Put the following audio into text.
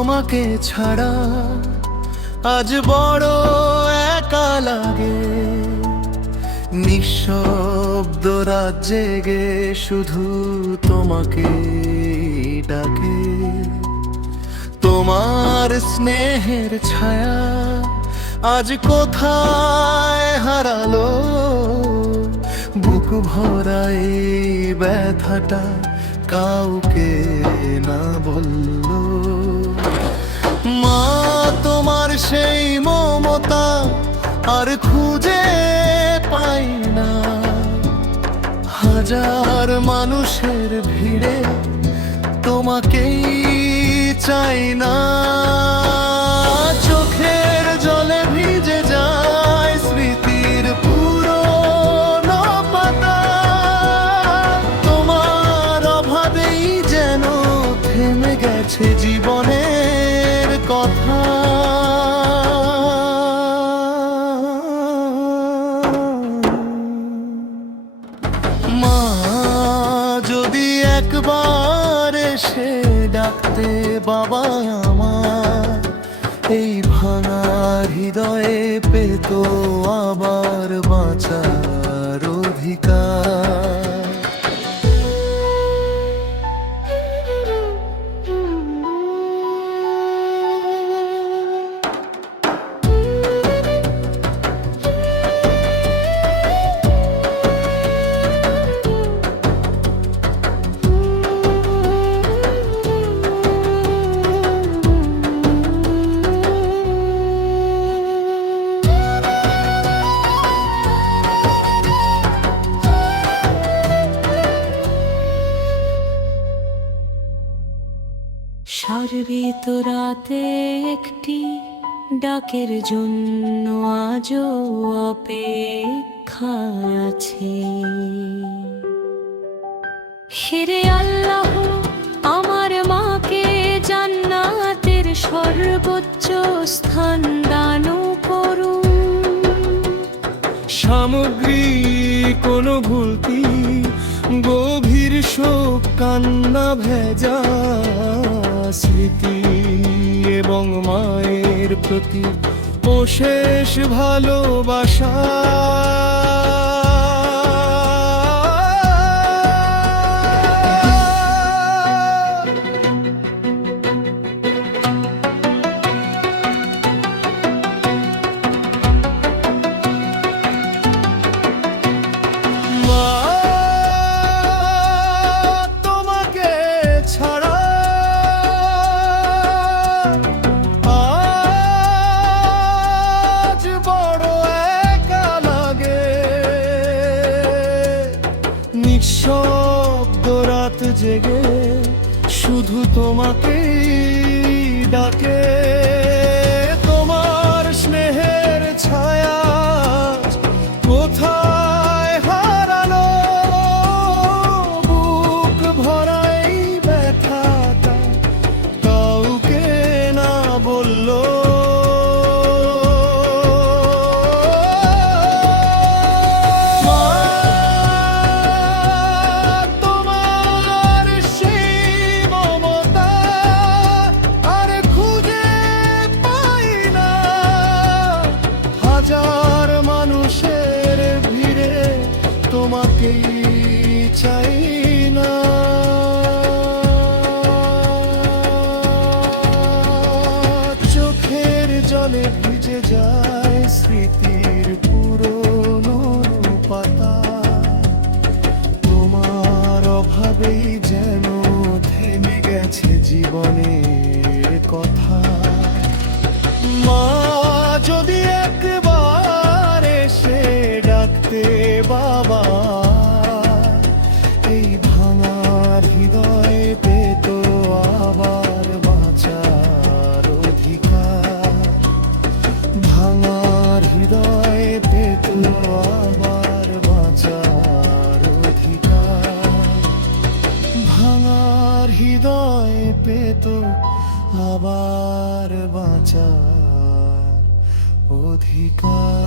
তোমাকে ছাড়া আজ বড় একা লাগে। নিঃশব্দ রাত জেগে শুধু তোমাকে ডাকে। তোমার স্নেহের ছায়া আজ কোথায় হারালো? বুক ভরা এই ব্যথাটা কাউকে না বললো। মা, তোমার সেই মমতা আর খুঁজে পাই না। হাজার মানুষের ভিড়ে তোমাকেই চাই না। চোখের জলে ভিজে যায় স্মৃতির পুরনো পাতা। তোমার অভাবেই যেন থেমে গেছে জীবনের কথা। মা, যদি একবার এসে ডাকতে বাবা আমার, এই ভাঙা হৃদয়ে পেত আবার বাঁচার অধিকার। সার্বিত রাতে একটি ডাকের জন্য আজও অপেক্ষায় আছে। হেরে আল্লাহ, আমার মাকে জান্নাতের সর্বোচ্চ স্থান দান করুন। সামগ্রিক অনুভূতি, গভীর শোক, কান্না ভেজা স্মৃতি এবং মায়ের প্রতি অশেষ ভালোবাসা। নিঃশব্দ রাত জেগে শুধু তোমাকেই ডাকে। তোমার স্নেহের ছায়া কোথায় হারালো? বুক ভরা এই ব্যথাটা কাউকে না বললো। হাজার মানুষের ভিড়ে তোমাকেই চাই না। চোখের জলে ভিজে যায় স্মৃতির পুরনো পাতা। তোমার অভাবেই যেন থেমে গেছে জীবনের কথা। মা, যদি একবার এসে ডাকতে বাবা, এই ভাঙার হৃদয় পেত আবার বাঁচার অধিকার। ভাঙার হৃদয় পেত আবার বাঁচার অধিকার। ভাঙার হৃদয় পেত আবার বাঁচার অধিকার।